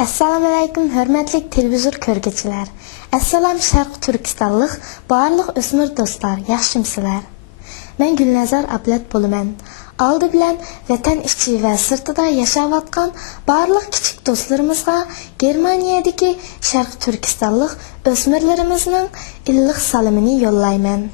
Assalamu alaykum, hörmətli televizor görgüçülər. Assalam Şərq Türkistanlıq barlıq ösmür dostlar, yaxşımsızlar? Mən Gülnazar Ablat boluman. Aldı bilan vatan içi və sırtıda yaşayatqan barlıq kiçik dostlarımızga Germaniyadakı Şərq Türkistanlıq ösmürlərimizin illiq salamını yollayman.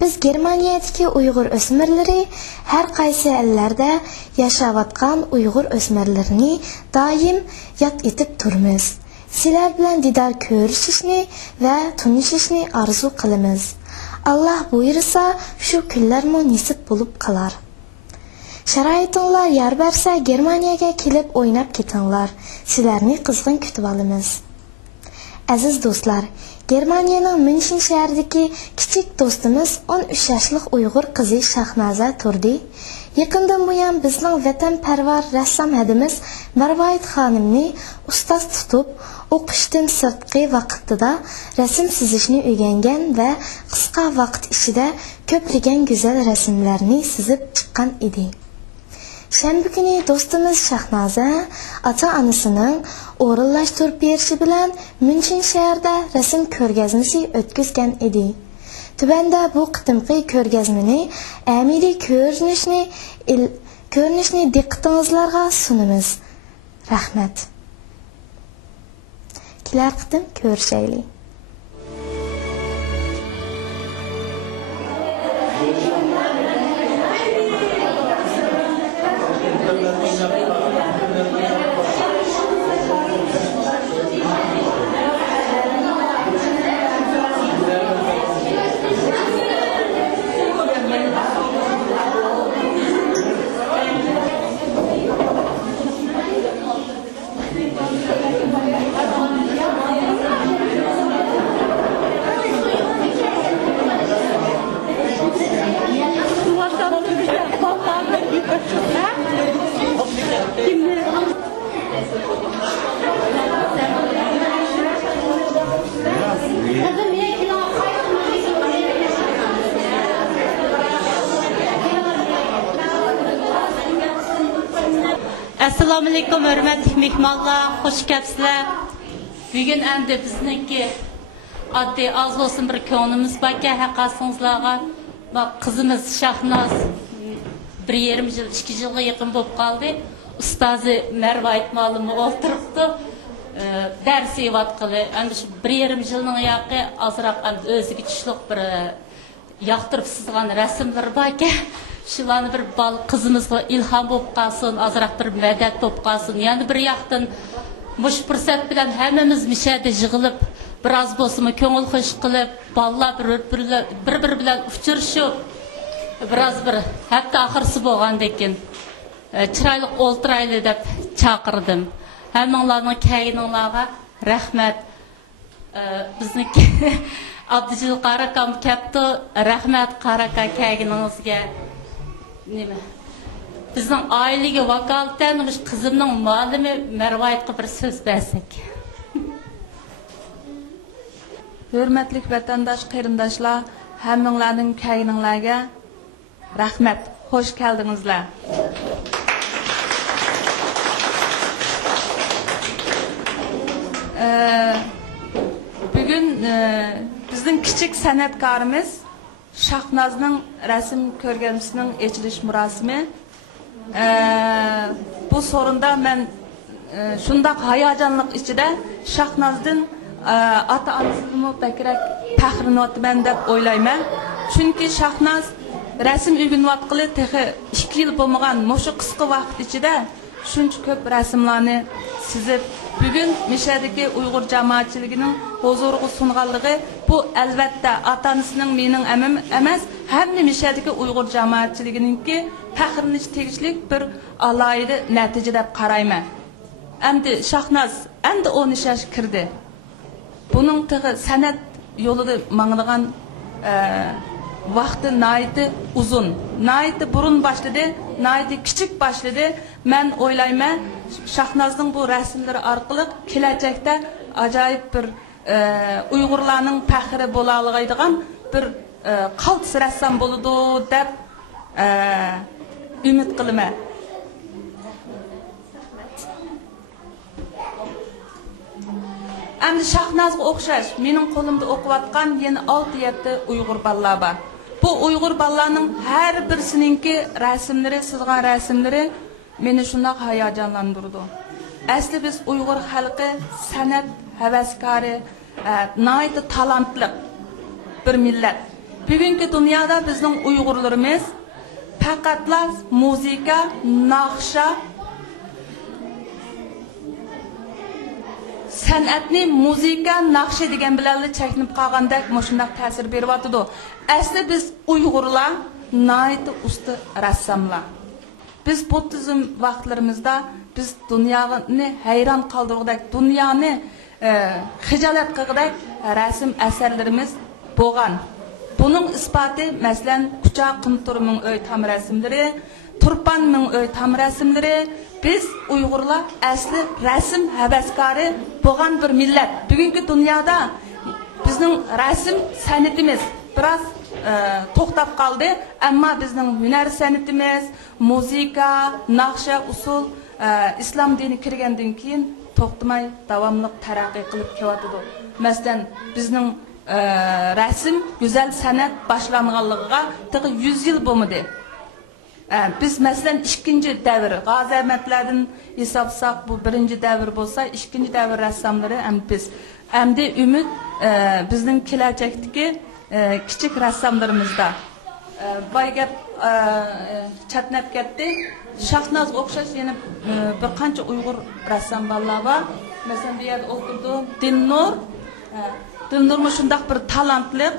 Biz Germaniyadagi Uyghur ösmirleri her qaysi ellarda yaşayatqan Uyghur ösmirlerini daim yad etib turmiz. Sizlar bilan didar ko'rishishni va tunishishni arzu qilamiz. Allah buyursa shu kunlarmo nisib bo'lib qolar. Sharoitinglar yar bersa Germaniyaga kelib o'ynab ketinglar. Sizlarni qizg'in kutib olamiz. Aziz do'stlar, Germaniyaning München shahridagi kichik do'stimiz 13 yoshli Uyg'ur qizi Shahnoza Turdi yaqindan buyon bizning vatanparvar rassom hadimiz Marvoyit xonimni ustoz tutib, o'qishdan sirtqi vaqtida rasm chizishni o'rgangan va qisqa vaqt ichida ko'plagan go'zal rasmlarni chizib chiqqan edi. Shanba kuni do'stimiz Shahnoza ota-onasining o'rinlashtirib berishi bilan München shahrida rasm ko'rgazmasi o'tkazgan edi. Tubanda bu qitimqi ko'rgazmani amaliy ko'rinishni diqqatingizlarga sunamiz. Rahmat. Kelar qitim ko'rishaylik. Assalamu alaykum, hörmətli mehmanlar, xoş gəlibsizlər. Bugün əmdə bizniki addi az olsun bir ko'nimiz bakka haqqasingizlarga. Bak qizimiz Shahnaz 1,5 yil, 2 yilga yaqin bo'lib qoldi. Ustozi Marvoyit ma'lumi o'ltiribdi. Dars evatqili. Endi shu 1,5 yilning yoqi azroq o'ziga tushliq bir yoqtirib sizgan rasmlar bakka. Şularni bir bal qizimizga ilhom bo'lib qolsin, azroq bir madad bo'lib qolsin. Yani bir yoqdan mush fursat bilan hammamiz mishada yig'ilib, biroz bo'lsa-mu ko'ngil xush qilib, bolalar bir bilan uchrashib, biroz bir hatto oxirsi bo'lgandekin chiroyli o'ltirayli deb chaqirdim. Hammanglarning kelganinglarga rahmat. Bizniki Abdujil Qarakam kapti, rahmat Qaraka kelganingizga. Nima? Bizning oilaga vakolatan qizimning muallimi Marvoyitga bir so'z bersak. Hörmətli vatandaş, qarindoshlar, hammanglarning kelganinglarga rahmat. Xoş keldingizlar. Bugün bizning kichik san'atkorimiz Shahnozning rasm ko'rgazmasining ochilish murosimi. Bu sorunda men shundoq hayajonliq ichida Shahnozdan ota-onasini bakrak faxrlanyapman deb o'ylayman. Chunki Shahnoz rasm o'rganayotgani texi 2 yil bo'lmagan mushu qisqa vaqt ichida shuncha ko'p rasmlarni chizib, bugun Mishadagi Uyg'ur jamoatchiligining huzuriga sunganligi bu albatta ota-onasining mening emas, hamma Mishadagi Uyg'ur jamoatchiligininki faxrlanish tegishli bir alohida natija deb qarayman. Endi Shahnoz endi 10 yoshga kirdi. Buning tig'i san'at yo'lida manglagan vaqti nayti uzun, nayti burun başladı, nayti kichik başladı. Men o'ylayman, Shahnozning bu rasmlari orqali kelajakda ajoyib bir Uyg'urlarning faxri bo'la oladigan bir qaltis rassom bo'ladi deb umid qilaman. Endi Şahnazga o'xshash mening qo'limda o'qiyotgan yana 6-7 Uyg'ur bolalar bor. Bu Uyg'ur bolalarning har birisininki rasmlari, sizgan rasmlari meni shundoq hayajonlantirdi. Asli biz Uyg'ur xalqi san'at havaskori, nihoyatda talantli bir millat. Bugungi dunyoda bizning Uyg'urlarimiz faqatla muzika, naqsha, san'atni muzika, naqsha degan bilan cheknib qolgandek shundoq ta'sir beryapti. Asli biz Uyg'urlar nihoyatda usta rassomlar. Biz bu tizim vaqtlarimizda biz dunyoni hayron qoldirgudek, dunyoni xijolat qilgudek rasm asarlarimiz bo'lgan. Bunun ispatı mesela Kucha Qumtur'un öy tam resimleri, Turpan'ın öy tam resimleri, biz Uygurlar asli resim heveskarı boğan bir millet. Bugünkü dünyada bizim resim sanatımız biraz to'xtab kaldı ama bizim hüner sanatımız, muzika, naqsha, usul, İslam dini kirgenden keyin to'xtamay davamlı taraqqiy qilib kelyapti. Mesela bizim resim, güzel sanat başlanğanlığına 100 yıl bulmadı. Biz mesela ikinci devir, Gazi Ahmetlerden hesapsak bu birinci devir olsa, ikinci devir ressamları biz. Hem de ümit bizim gelecekteki küçük ressamlarımızda. Baygap çatnap gitti. Şahnaz okşaş yine bir kanca Uygur ressam vallahi var. Mesela bir yerde oturdu. Dilnur. Dilnur şundaq bir talantlı.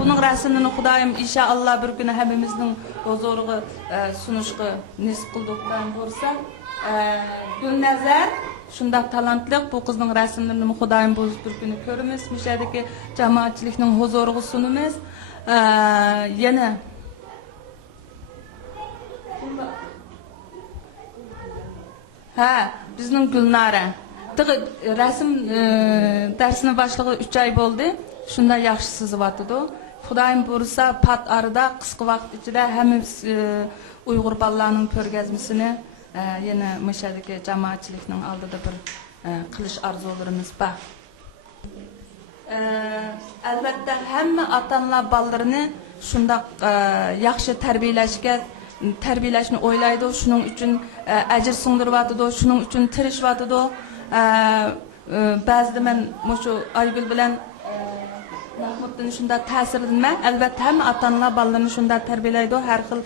Bunun resimlerini Xudayım inşallah bir günü hepimizin huzuruna sunuşu nisip kıldıktan olsa. Gülnazar şundaq talantlı. Bu kızın resimlerini Xudayım bir günü görürüz. Müşahedeki cemaatçiliknin huzuruna sunumuz. Yine bizning Gulnara. Resim dersine başladığı 3 ay oldu. Şunda yaxşı sızıvatıdı. Xudayım buyursa pat arada kısa vaqt içinde hemiz Uyghur balalarının körgezmesini yine Mişadaki cemaatçiliknin aldığı bir kılış arzularımız var. Elbette hem atanlar balalarını şunda yaxşı terbiyeleşini oylaydı. Şunun için ecir sundurvatıdı. Şunun için tirişvatıdı. Bazıda ben şu Aygül bilen Mahmud'un şunda tesir edilme. Elbette hem atanlar balalarını şunda terbiyeleydi. Her xil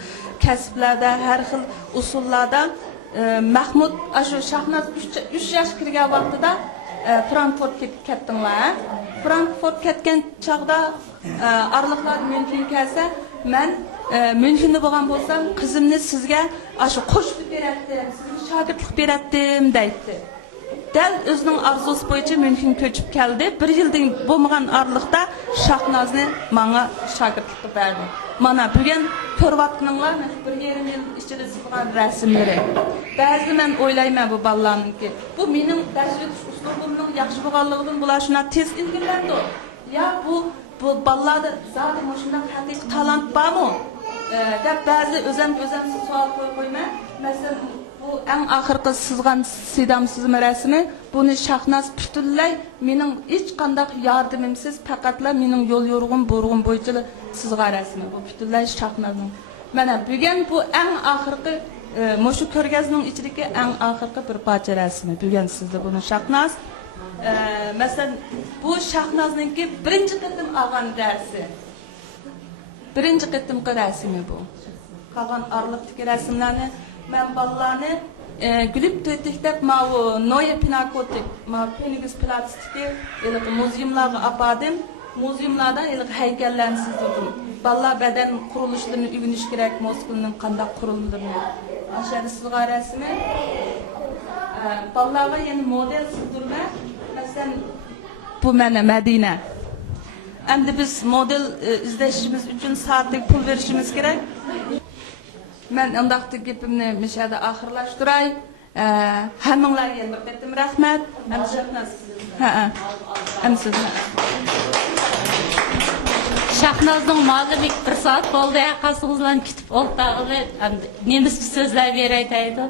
kasıplarda, her xil usullarda. Mahmud şu Şahnaz 3 yaş kirgen vaxtıda Frankfurt kettinlar. Frankfurt ketken çağda arlıqlar mümkün kelse ben Müncünde boğan bolsam kızımni sizge aşı qo'shib beratdim, sizga shogirdlik beratdim deydi. Dal o'zining arzusi bo'yicha München ko'chib keldi. 1 yildan bo'lmagan araliqda Shahnozni menga shogirdlik berdi. Mana bugun ko'ryapsizlar, 1,5 yil ichida chizgan rasmlari. Ba'zi men o'ylayman bu bolalarniki. Bu mening dars o'tish uslubimning yaxshi bo'lganligidan bular shuna tez ilgirlandi. Ya bu bolalarda zaten shunday haqiqiy talant bormi? Deb ba'zi o'zim savol qo'ymayman. Masalan, bu eng oxirgi sizgan sidamsiz rasmi, buni Shahnaz butunlay mening hech qanday yordamimsiz faqatla mening yo'l yo'rg'im bo'rg'im bo'yicha sizgan rasmi. Bu butunlay Shahnazning. Mana bugun bu eng oxirgi mushu ko'rgazning ichidagi eng oxirgi bir parcha rasmi. Bugun sizda buni Shahnaz mesela bu Şahnaz'ınki birinci kıtım ağan dersi. Birinci kıtım resmi bu. Kalan aralıktaki resimlerini ben balalarını gülüp tüytüktek mavu Neue Pinakotik, mavu Penigus Platz'taki muzyumlarga apadım. Muzyumlarda heykellerini sizdırdım. Balalar beden kuruluşlarını ügünüş gerek, Moskva'nın kandak kurulduğunu. Aşağıda sızga resmi. Balalarga yeni model sizdırma. Mesela bu mene Medine. Hem de biz model izleyişimiz için saatlik pul verişimiz gerek. Ben ondaqtı gepimni müşahede ahırlaştıray. Hemenler gelmek ettim rahmet. Hem Şahnaz. Hem siz. Şahnaz'ın malı bir saat oldu ya kasımızdan kitip oldu da nemis sözler vereydi.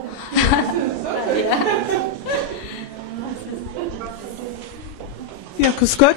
bien Cuscot.